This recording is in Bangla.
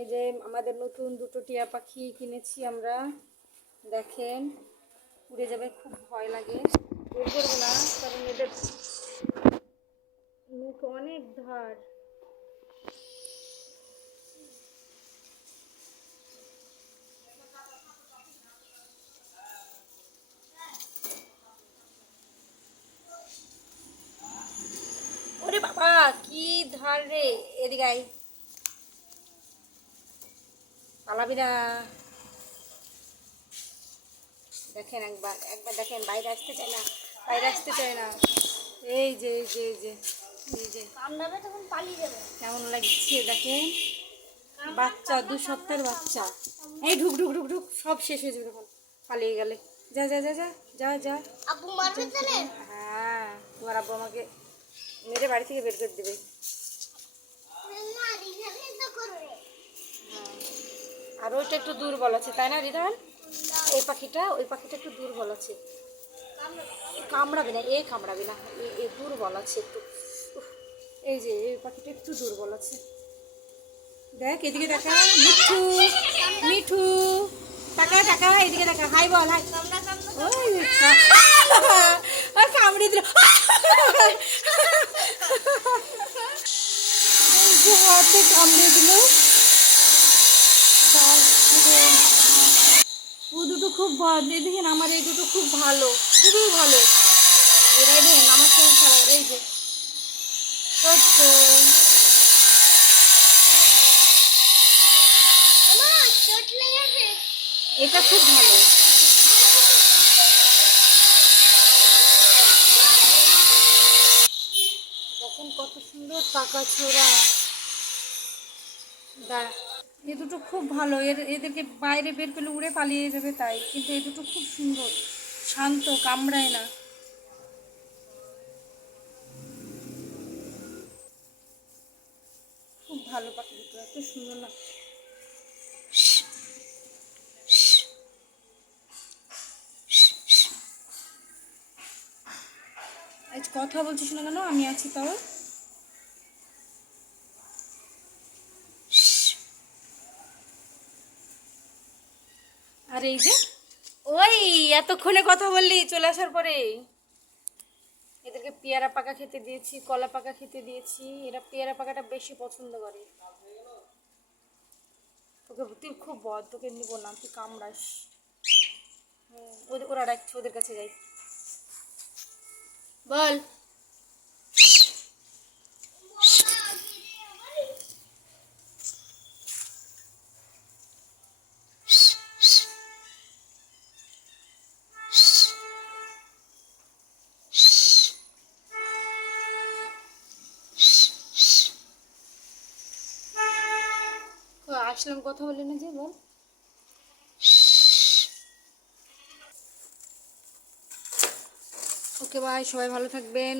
এই যে আমাদের নতুন দুটো টিয়া পাখি কিনেছি আমরা। দেখেন, উড়ে যাবে, খুব ভয় লাগে। বের করব না, কারণ এদের মুখ অনেক ধার। বাবা, কি ধার রে। এদিকে না দেখেন একবার একবার দেখেন বাইরে আসতে চায় না বাইরে আসতে চায় না। এই যে এই যে এই যে এই যে। তখন পালিয়ে যাবে। কেমন লাগছে দেখেন? বাচ্চা দু সপ্তাহের বাচ্চা। এই ঢুক ঢুক ঢুক ঢুক সব শেষ হয়ে যাবে তখন পালিয়ে গেলে। যা যা যা যা যা যা। আপু মারবে তাহলে? হ্যাঁ তোমার আব্বু আমাকে মেরে বাড়ি থেকে বের করে দেবে না রিজার্ভ তো করবে হ্যাঁ। আর ওইটা একটু দুর্বল আছে, তাই না রিদান? এই পাখিটা, ওই পাখিটা একটু দুর্বল আছে। কামড়াবে না, এ কামড়াবে না, এ দুর্বল আছে একটু। এই যে, এই পাখিটা একটু দুর্বল আছে। দেখ, এদিকে দেখা, মিঠু মিঠু। টাকা টাকা এদিকে দেখা, হাই বল, হাই। কামড়া দিল। কামড়ে দিল ও দুটো খুব ভালো দেখেন আমার এই দুটো খুব ভালো, খুবই ভালো। এরাই দেখেন, আমার সঙ্গে খারাপ এই যে। এটা খুব ভালো। দেখেন কত সুন্দর টাকা ছোড়া দা এ দুটো খুব ভালো। এর, এদেরকে বাইরে বের করলে উড়ে পালিয়ে যাবে তাই, কিন্তু এ দুটো খুব সুন্দর। শান্ত, কামড়ায় না। খুব ভালো পাখি দুটো, এত সুন্দর না। আজ কথা বলছিস না কেন? আমি আছি তাও। আর এই যে, ওই এতক্ষণে কথা বললি, চলে আসার পরে। এদেরকে পেয়ারা পাকা খেতে দিয়েছি, কলা পাকা খেতে দিয়েছি, এরা পেয়ারা পাকাটা বেশি পছন্দ করে। তোকে তুই খুব বদ, তোকে নিব না, তুই কামড়াস। ওরা ডাকছে ওদের কাছে যাই। বল। আসলাম কথা বলে না যে বল। ওকে ভাই সবাই ভালো থাকবেন